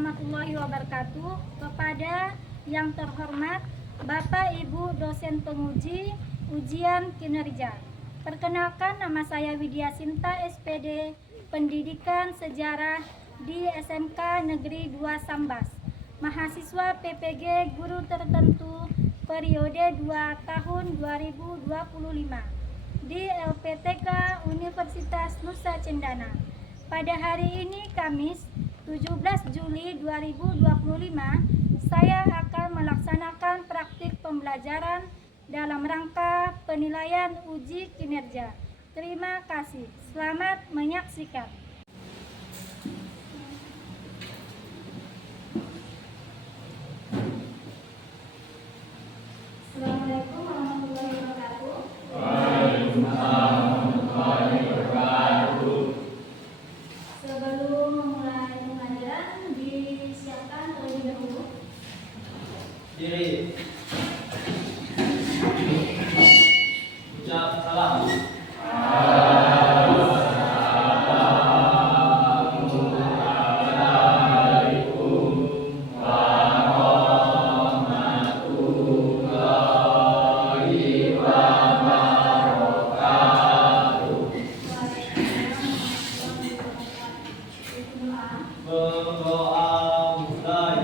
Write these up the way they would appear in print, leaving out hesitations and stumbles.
warahmatullahi wabarakatuh. Kepada yang terhormat Bapak Ibu dosen penguji ujian kinerja. Perkenalkan, nama saya Widya Sinta SPD, Pendidikan Sejarah di SMK Negeri 2 Sambas. Mahasiswa PPG Guru Tertentu periode 2 tahun 2025 di LPTK Universitas Nusa Cendana. Pada hari ini Kamis 17 Juli 2025, saya akan melaksanakan praktik pembelajaran dalam rangka penilaian uji kinerja. Terima kasih. Selamat menyaksikan. Assalamualaikum warahmatullahi wabarakatuh. Sebelum memulai pengajaran, disiapkan terlebih dahulu. Diri. Ucap salam. Berdoa mulai.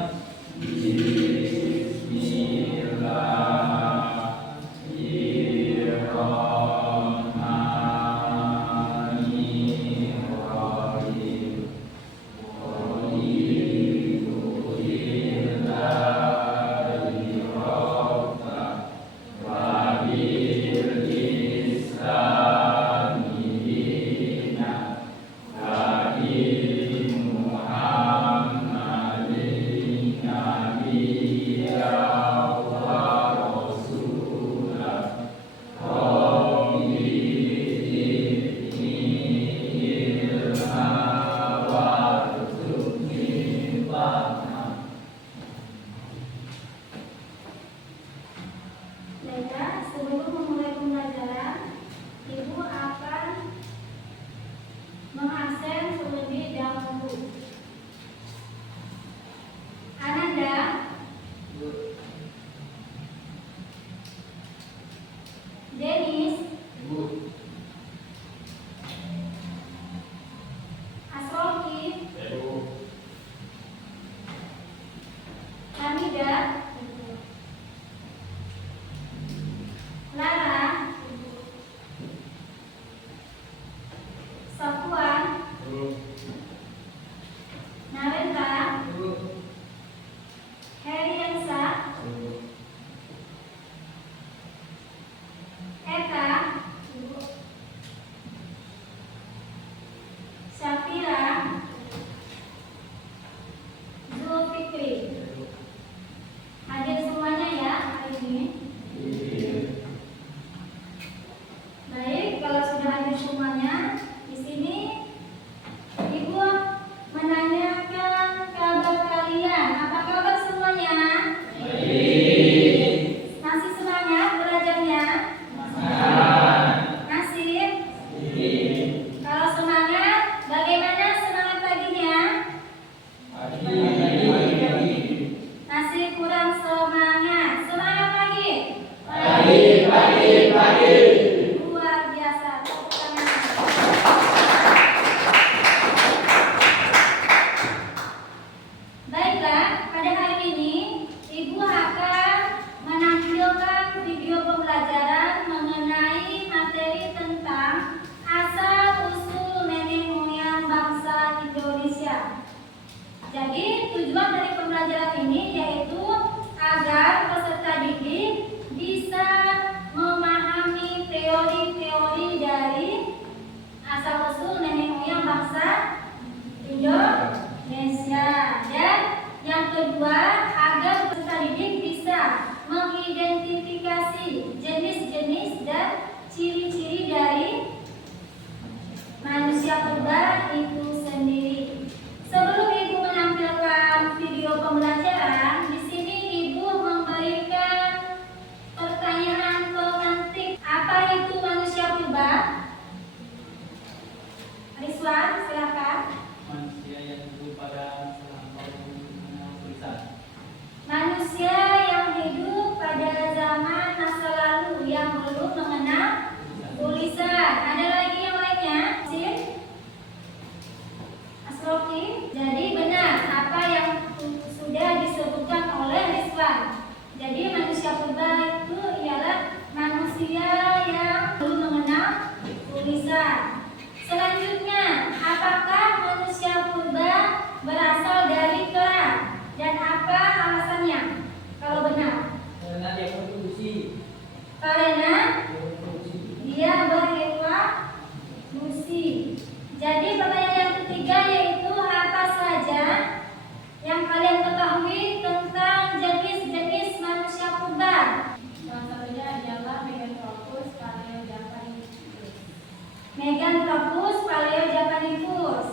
Baiklah, sebelum memulai pembelajaran, Ibu akan mengabsen terlebih dahulu. Ananda, Denis, Asroki, Hamida, Lara, Safwan, Narendra, Heriansa, Eka, Syafira, Zulfikri. Hadir semuanya ya hari ini. Baik, kalau sudah hadir semuanya, di sini Ibu menanyakan kabar kalian. Apa kabar semuanya? Baik. Masih semangat belajarnya? Masih? Kalau semangat, bagaimana semangat paginya? Masih kurang semangat. Semangat pagi? Luar biasa. Tepuk tangan. Baiklah, pada hari ini Ibu akan menampilkan video pembelajaran mengenai materi tentang asal-usul nenek moyang bangsa Indonesia. Jadi tujuan dari pembelajaran ini yaitu agar peserta didik bisa memahami teori-teori dari asal-usul nenek moyang bangsa Indonesia. Dan yang kedua, agar peserta didik bisa mengidentifikasi jenis-jenis dan ciri-ciri dari manusia purba itu sendiri. Sebelum Ibu menampilkan video pembelajaran, di sini Ibu memberikan pertanyaan pemantik. Apa itu manusia purba? Rizwan, silakan. Manusia yang teori? Jadi benar apa yang sudah disebutkan oleh Rizwan. Jadi manusia purba itu ialah manusia yang belum mengenal tulisan. Selanjutnya, apakah manusia purba berasal dari kera? Dan apa alasannya? Kalau benar? Karena dia produksi. Karena Produksi. dia berevolusi. Jadi pertanyaan yang ketiga yaitu apa saja yang kalian ketahui tentang jenis-jenis manusia purba? Salah satunya adalah Meganthropus paleojapanicus. Meganthropus paleojapanicus.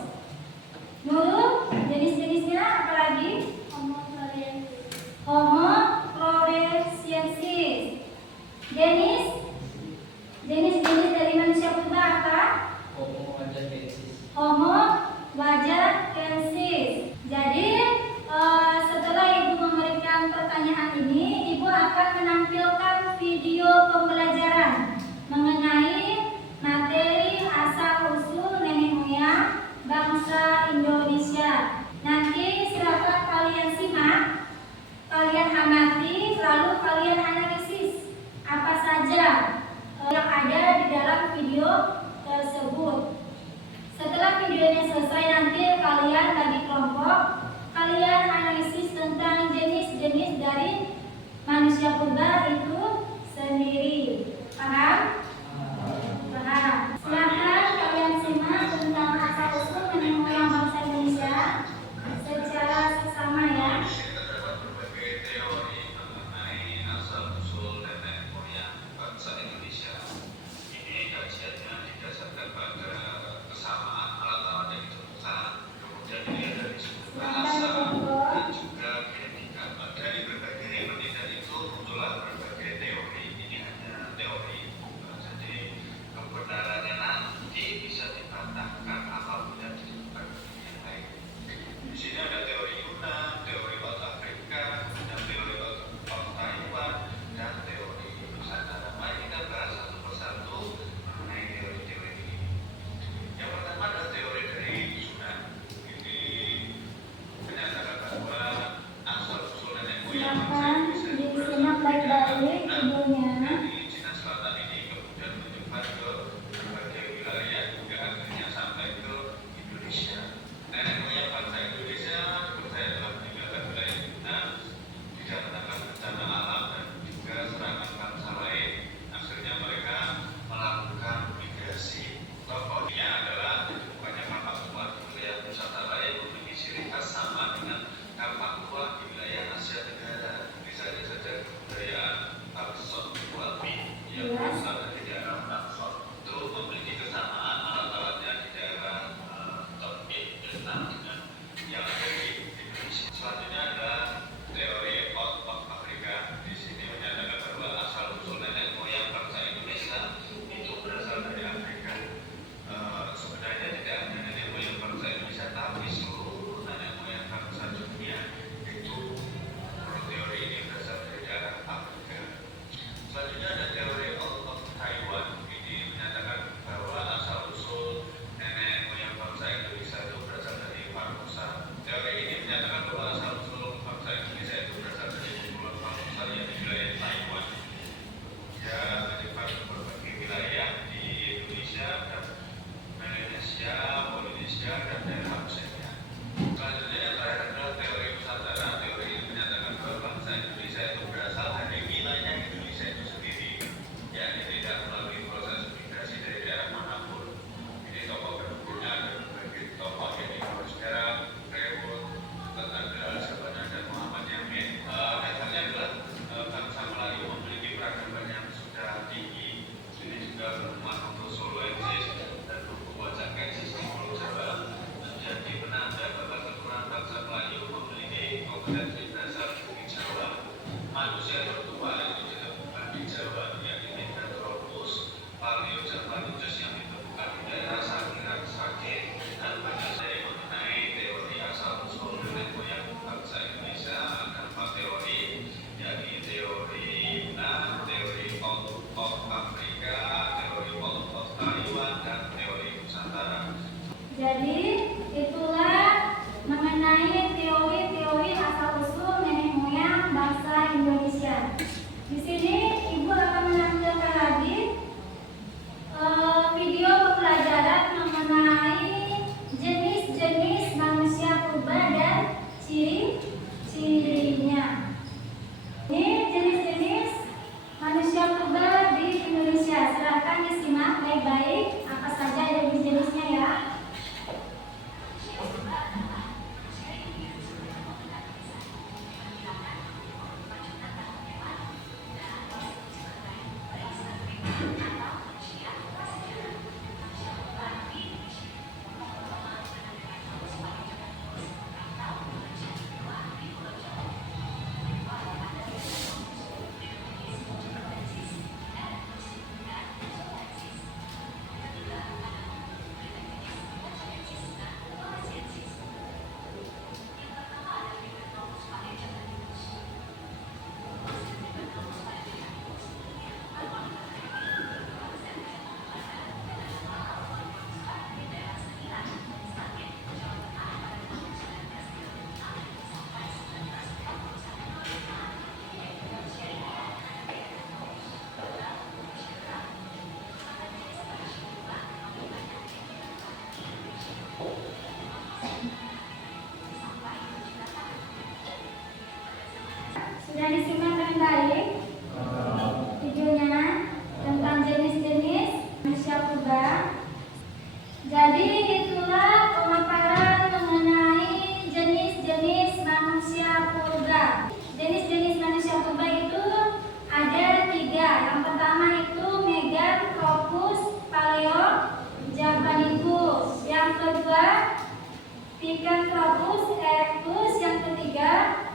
Nurul, jenis-jenisnya apa lagi? Homo floresiensis. Homo floresiensis. Jenis-jenis dari manusia purba apa? Homo ajatensis. Homo wajakensis. Jadi setelah Ibu memberikan pertanyaan ini, Ibu akan menampilkan video pembelajaran mengenai materi asal usul nenek moyang bangsa Indonesia. Nanti silakan kalian simak, kalian amati, lalu kalian analisis apa saja yang ada di dalam video tersebut. Setelah videonya selesai, nanti kalian bagi kelompok, kalian analisis tentang jenis-jenis dari manusia purba itu sendiri. Paham? Paham. Silakan kalian simak tentang asal usul nenek moyang bangsa Indonesia secara seksama ya. Terdapat berbagai teori mengenai asal-usul nenek moyang bangsa Indonesia. Ini kajiannya didasarkan pada kesamaan alat-alat yang ditemukan, kemudian dilihat dari sumber bahasa dan juga genetika. Dari berbagai penelitian itu muncullah berbagai teori. Ini hanya teori, jadi kebenarannya nanti bisa dibantahkan apabila ditemukan yang lain. Di sini ada teori Yunan, teori Laut Afrika, dan teori Laut Taiwan, dan teori Nusantara. Mari kita bahas satu persatu mengenai teori-teori ini. Yang pertama adalah teori dari Yunan. Ini menyatakan bahwa asal-usul nenek moyang bangsa Silakan Indonesia itu disimak berasal dari baik-baik Yunan. videonya. Dari Cina Selatan ini kemudian menyebar ke berbagai wilayah hingga akhirnya sampai ke Indonesia. Nenek moyang bangsa Indonesia dipercaya telah meninggalkan wilayah Yunan dikarenakan bencana alam dan juga serangan bangsa lain. Akhirnya mereka melakukan migrasi. Tokohnya adalah ditemukannya kapal tua di wilayah Nusantara yang memiliki ciri khas sama dengan kapal tua di wilayah Asia Tenggara. Bisa Sudah disimak dengan baik videonya tentang jenis-jenis manusia purba. Jadi itulah pemaparan mengenai jenis-jenis manusia purba. Jenis-jenis manusia purba itu ada 3. Yang pertama itu Meganthropus, Paleo, Japanicus. Yang kedua Picanthropus, Erectus. Yang ketiga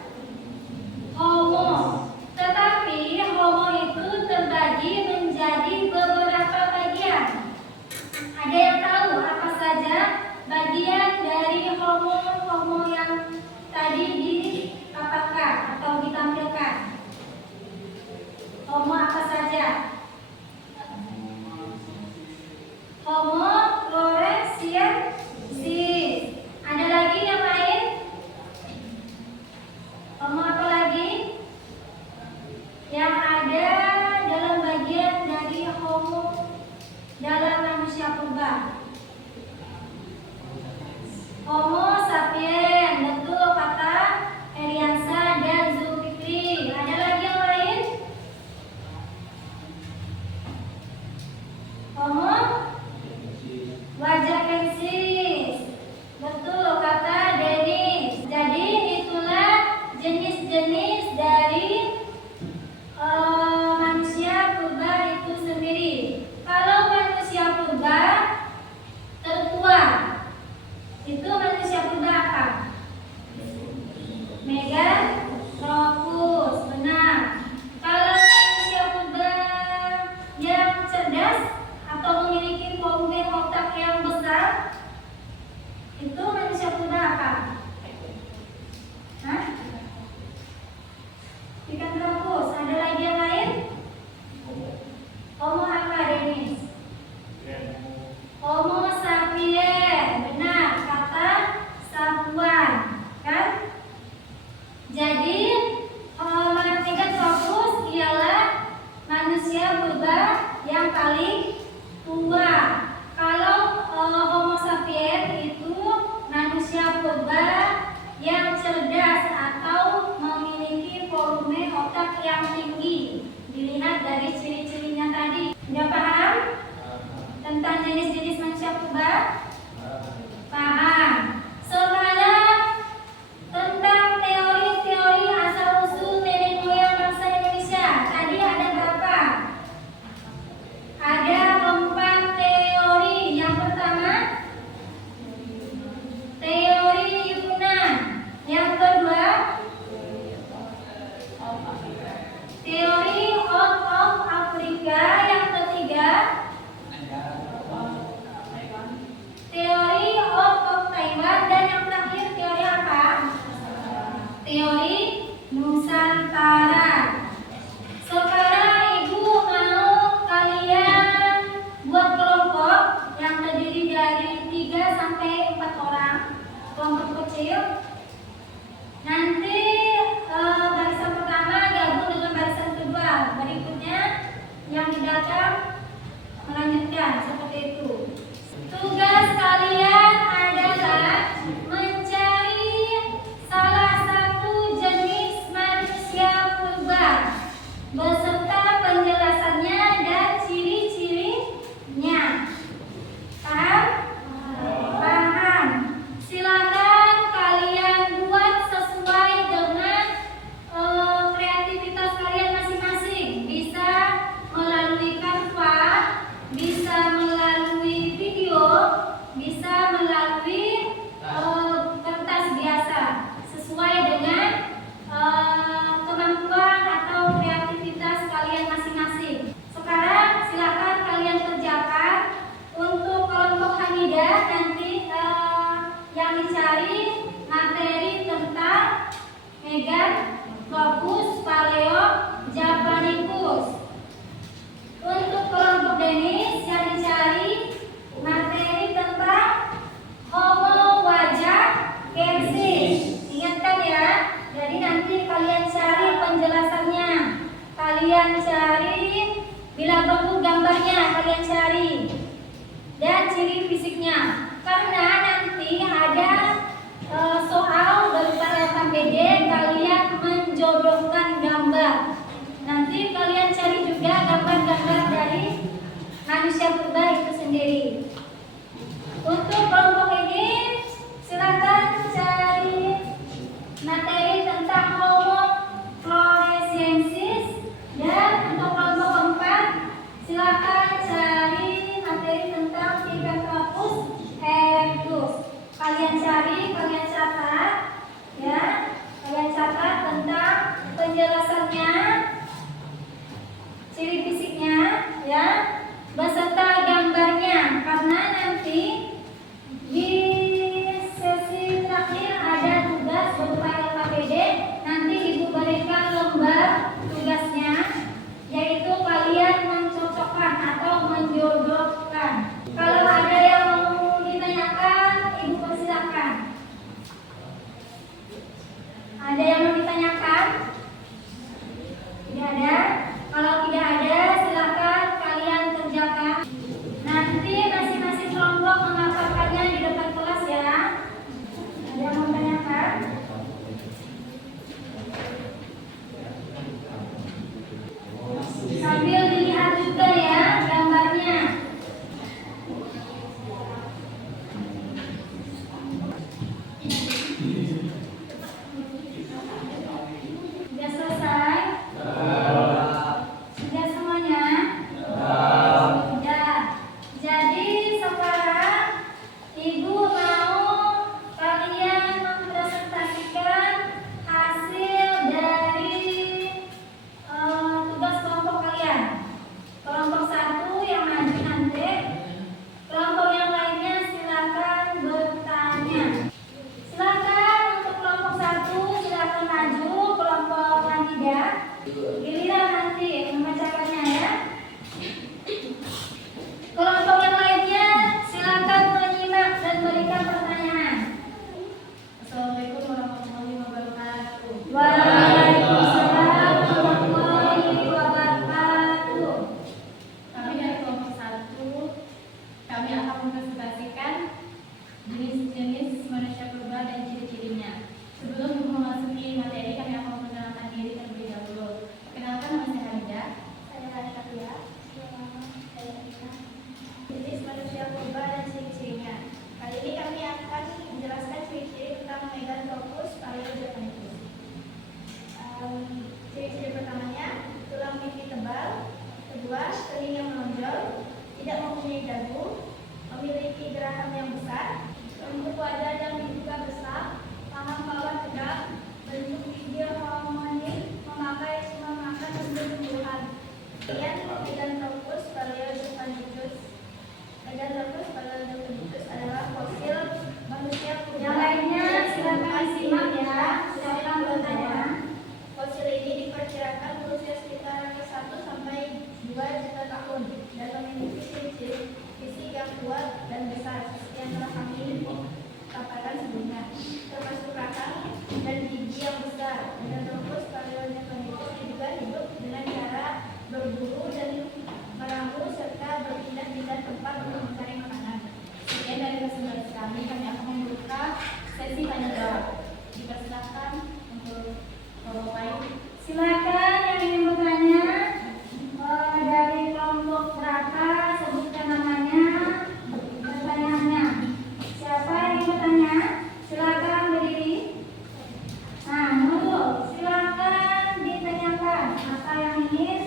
Homo. Tetapi Homo itu terbagi menjadi beberapa bagian. Ada yang tahu apa saja bagian dari Homo yang tadi dipaparkan atau ditampilkan? Homo apa saja? Homo floresiensis. Ada lagi yang lain? Homo apa lagi? Yang ada dalam bagian dari Homo dalam manusia purba. Homo sapiens, betul kata Eriansa dan Zulkifli. Ada lagi yang lain? Homo wajakensis, betul kata Denis. Jadi itulah jenis-jenis dari manusia purba itu sendiri. Kalau manusia purba tertua, itu manusia purba apa? Meganthropus, benar. Kalau manusia purba yang cerdas atau memiliki volume otak yang besar, itu manusia purba apa? Hah? Picanthropus. Ada lagi yang lain? Homo apa, Denis? Homo sapiens, benar kata Sapuan, kan? Jadi Meganthropus ialah manusia purba yang paling tua. Kalau Homo sapiens itu manusia purba yang cerdas atau memiliki volume otak yang tinggi. Dilihat dari ciri-cirinya tadi. Sudah paham tentang jenis-jenis manusia purba? Paham. Sekarang tentang teori-teori asal-usul nenek moyang bangsa Indonesia. Tadi ada berapa? Ada 4 teori. Yang pertama teori Yunan. Yang kedua teori Horn of Africa. Yang ketiga teori Horn of Taiwan. Dan yang terakhir teori apa? Teori Nusantara. Sekarang ibu mau kalian buat kelompok yang terdiri dari 3 sampai 4 orang, kelompok kecil. Nanti barisan pertama gabung dengan barisan kedua. Berikutnya yang di belakang melanjutkan seperti itu. Tugas kalian adalah mencari salah satu jenis manusia purba beserta penjelasannya dan ciri-cirinya. Paham? Paham. Silakan kalian buat sesuai dengan kreativitas kalian masing-masing. Bisa melalui Canva, bisa melalui video, bisa melalui kertas biasa, sesuai dengan kemampuan atau kreativitas kalian masing-masing. Sekarang silakan kalian kerjakan. Untuk kelompok Hamidah nanti yang dicari materi tentang Meganthropus, Paleo, Japanicus. Untuk kelompok Denis yang dicari materi tentang Homo wajakensis. Ingatkan ya. Jadi nanti kalian cari penjelasannya, kalian cari bila perlu gambarnya, kalian cari dan ciri fisiknya. Karena nanti ada soal berupa LKPD, kalian menjodohkan gambar Ada yang mau ditanyakan? Tidak ada? Kalau tidak ada, silakan kalian kerjakan. Nanti masing-masing kelompok memaparkannya di depan kelas ya. Ada yang mau tanyakan? Sambil dilihat juga ya gambarnya. Sudah selesai? Sudah semuanya? Sudah. Jadi sekarang Ibu mau kalian mempresentasikan hasil dari tugas kelompok kalian. Kelompok 1 yang maju nanti, kelompok yang lainnya silakan bertanya. Silakan untuk kelompok 1 silakan maju, kelompok yang tidak giliran nanti membacakannya ya. Kelompok yang lainnya silakan menyimak dan berikan pertanyaan. Assalamualaikum warahmatullahi wabarakatuh. Waalaikumsalam warahmatullahi wabarakatuh. Kami dari kelompok 1, kami akan mempresentasikan jenis-jenis manusia purba dan ciri-cirinya. Sebelum memasuki materi, kami akan memperkenalkan diri terlebih dahulu. Perkenalkan, nama saya Hamida. Saya Radia. Jenis manusia purba dan ciri-cirinya. Kali ini kami akan menjelaskan ciri-ciri tentang Meganthropus paleojapanicus. Ciri-ciri pertamanya, tulang pipi tebal. Kedua, telinga yang menonjol, tidak mempunyai dagu, memiliki geraham yang besar, bentuk wajah yang dibuka besar, tangan bawah tegak, bentuk gigi homonim, memakai tumbuhan. Kemudian Meganthropus paleojapanicus. Meganthropus paleojapanicus adalah fosil manusia purba. Yang lainnya silakan simak ya. Silakan bertanya. Fosil ini diperkirakan berusia sekitar 1 sampai 2 juta tahun dan memiliki ciri-ciri fisik yang kuat dan besar seperti yang telah kami katakan sebelumnya, termasuk rahang dan gigi yang besar. Meganthropus paleojapanicus juga hidup dengan cara berburu dan meramu serta berpindah-pindah tempat untuk mencari makanan. Sekian dari presentasi kami akan membuka sesi tanya jawab. Dipersilakan untuk kelompok lain. Silakan yang ingin bertanya dari kelompok berapa, sebutkan namanya, pertanyaannya. Siapa yang ingin bertanya? Silakan berdiri. Nah, Nurul, silakan ditanyakan apa yang ingin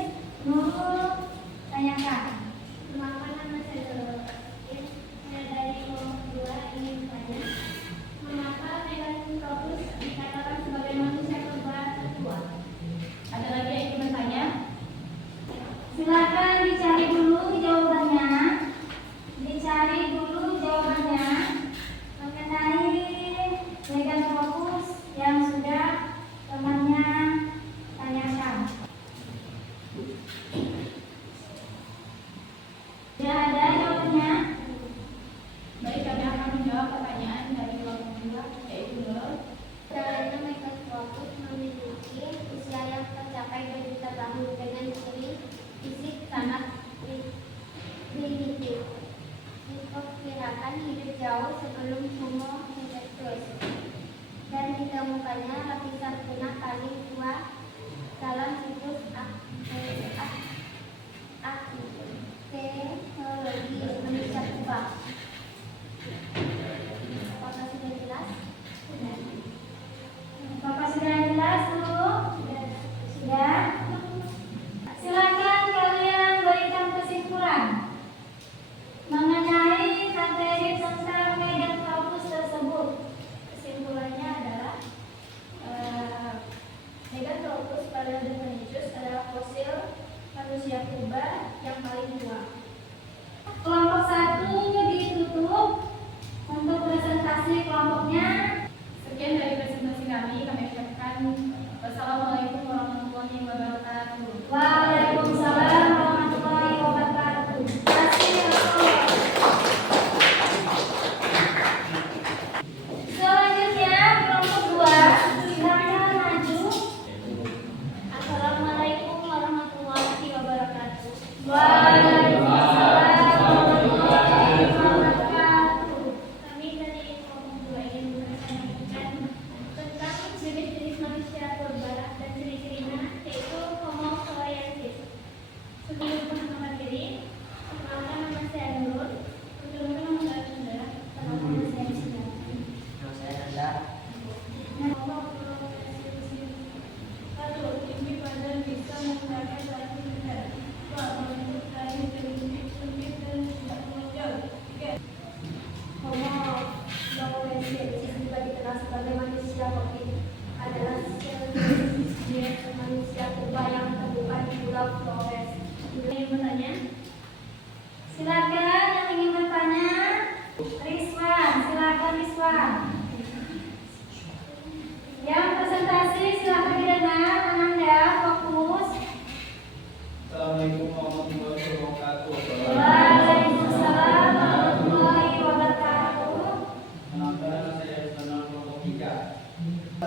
Nurul tanyakan. Nama saya saya dari kelompok 2 ingin bertanya, mengapa Meganthropus dikatakan sebagai manusia purba tertua? Ada lagi yang ingin bertanya? Silakan dicari dulu jawabannya. Dicari dulu jawabannya mengenai Meganthropus yang sudah temannya tanyakan. Sudah ada jawabannya? Baik, kami akan menjawab pertanyaan dari kelompok 2, yaitu Nurul. Perjalanan Meganthropus memiliki usia yang tercapai 2 juta tahun dengan ciri fisik sangat primitif. Diperkirakan hidup jauh sebelum Homo erectus dan ditemukannya lapisan tunak paling tua dalam situs arkeologi manusia purba. Apakah sudah jelas? Bapak sudah jelas dulu? Sudah? Silakan kalian berikan kesimpulan mengenai materi tentang Meganthropus tersebut. Kesimpulannya adalah Meganthropus paleojapanicus adalah fosil manusia purba yang paling tua. Kelompok 1 ditutup untuk presentasi kelompoknya. Sekian dari presentasi kami ucapkan wassalamualaikum warahmatullahi wabarakatuh. Waalaikumsalam warahmatullahi wabarakatuh. Terima kasih ya Allah. Selanjutnya kelompok 2 silakan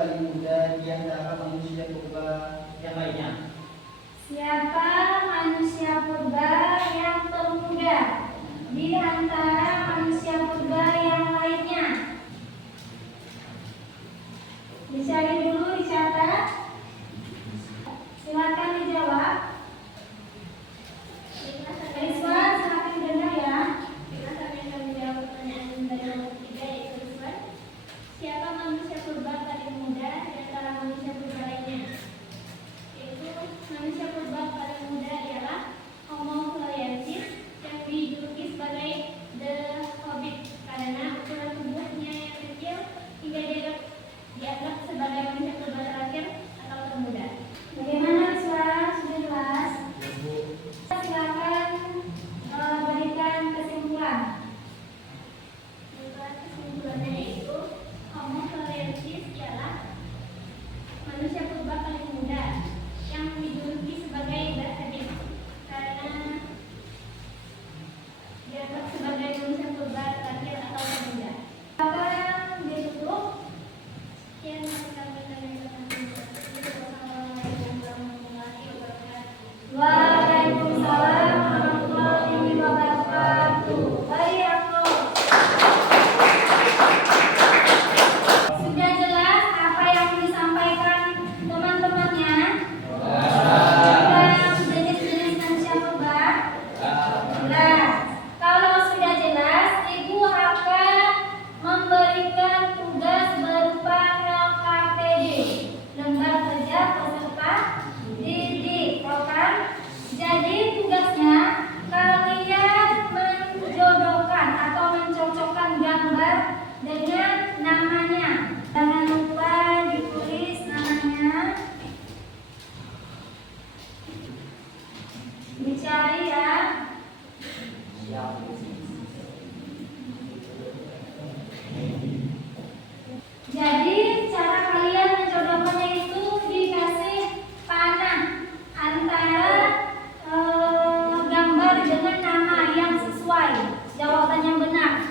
paling muda di antara manusia purba yang lainnya? Siapa manusia purba yang termuda di antara manusia purba yang lainnya? Dicari dulu, dicatat. Silakan dijawab. Rizwan, silakan dengar ya. Kami akan menjawab pertanyaan dari nomor 3 yaitu Rizwan. Siapa manusia purba paling muda di antara manusia purba lainnya? Yaitu manusia purba paling muda ialah Homo floresiensis yang dijuluki sebagai The Hobbit karena ukuran tubuhnya yang kecil hingga dianggap sebagai manusia purba terakhir atau termuda. Bagaimana Rizwan? Sudah jelas? Silakan berikan kesimpulan. Kesimpulannya yaitu Homo floresiensis ialah manusia purba paling muda yang dijuluki sebagai The Hobbit karena dianggap sebagai manusia purba terakhir atau termuda. Silakan ditutup. Sekian dari kami Wassalamualaikum warahmatullahi wabarakatuh. Waalaikumsalam warahmatullahi wabarakatuh. Beri aplaus. Sudah jelas apa yang disampaikan teman-temannya? Tentang jenis-jenis manusia purba? Jelas. Kalau sudah jelas, Ibu akan memberikan tugas berupa LKPD, lembar kerja peserta didik, kan? Jadi tugasnya kalian menjodohkan atau mencocokkan gambar dengan namanya. Jangan lupa ditulis namanya. Dicari ya. Jadi cara kalian menjodohkannya itu dikasih panah antara gambar dengan nama yang sesuai, jawaban yang benar,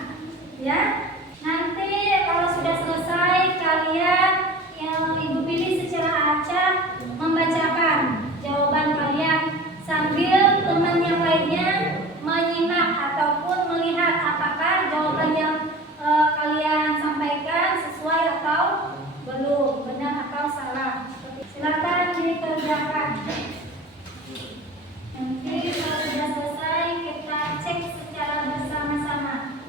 ya. Nanti kalau sudah selesai kalian yang Ibu pilih secara acak membacakan jawaban kalian sambil teman yang lainnya menyimak ataupun melihat apakah jawaban yang kalian sampaikan sesuai atau belum, benar atau salah. Silakan dikerjakan. Nanti kalau sudah selesai kita cek secara bersama-sama.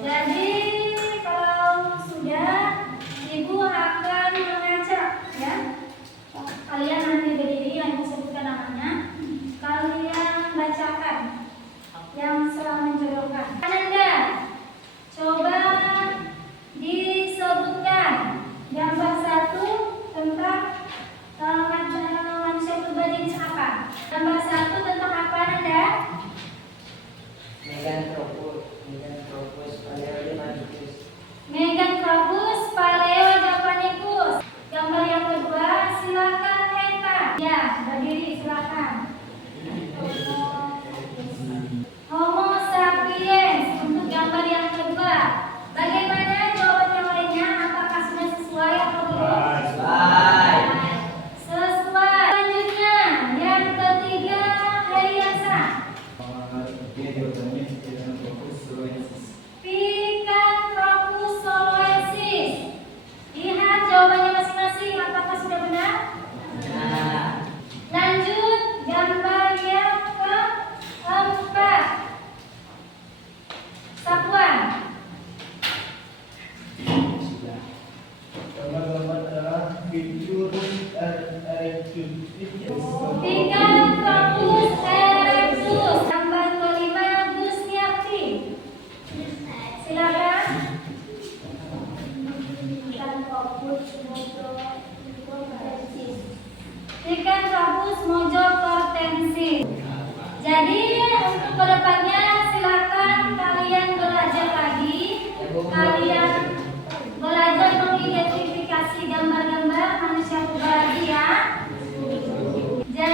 Jadi kalau sudah, Ibu akan mengajak ya. Kalian nanti berdiri yang disebutkan namanya. Kalian bacakan yang setelah menjodohkan. Anda coba disebutkan gambar satu tentang manusia purba jenis apa. Gambar satu tentang apa Anda? Meganthropus paleojapanicus. Meganthropus paleojapanicus. Gambar yang kedua silakan Eta. Ya, berdiri silakan. Homo sapiens untuk gambar yang kedua. Bagaimana jawaban yang lainnya? Apakah sudah sesuai atau belum? Sesuai. Selanjutnya yang ketiga Heriasa. Picanthropus soloensis. Lihat jawabannya masing-masing. Apakah sudah benar? Lanjut gambar yang keempat. Sapuan. Gambar-gambar adalah Picanthropus Picanthropus erectus. Gambar kelima Gusniarti. Silakan. Picanthropus mojocortensis. Jadi untuk kedepannya silakan kalian belajar lagi. Kalian belajar mengidentifikasi gambar-gambar manusia purba lagi ya. Jadi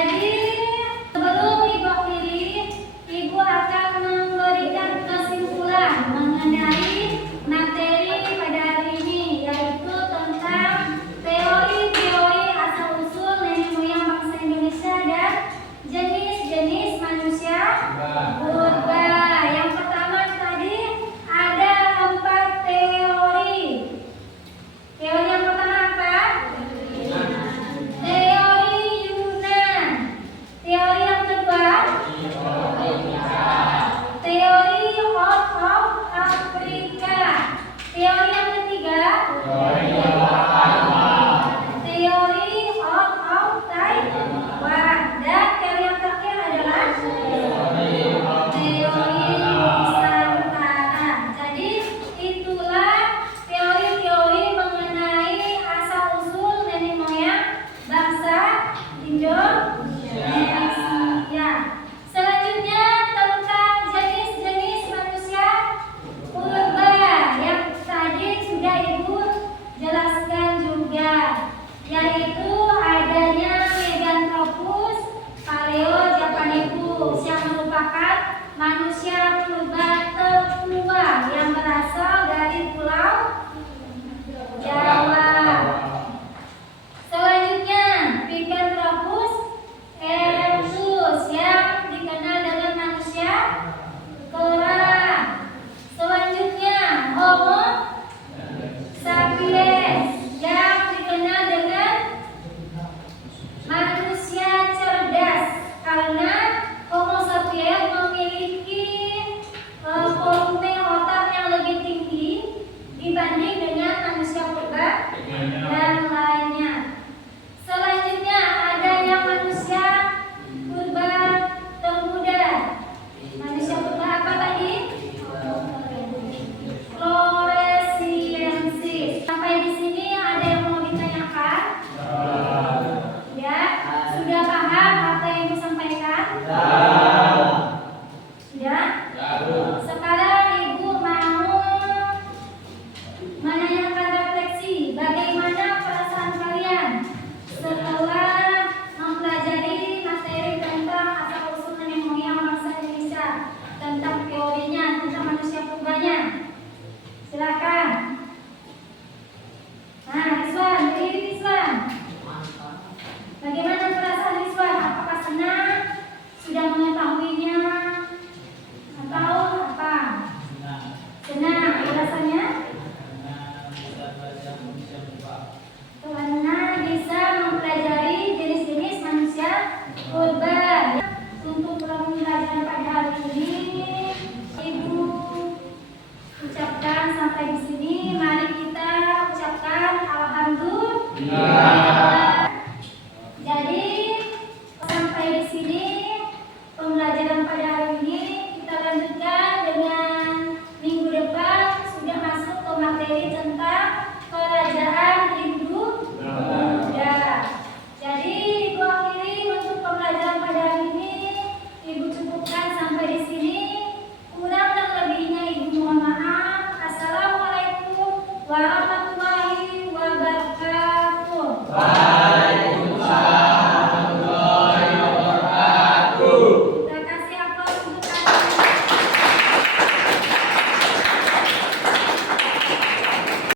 sampai di sini.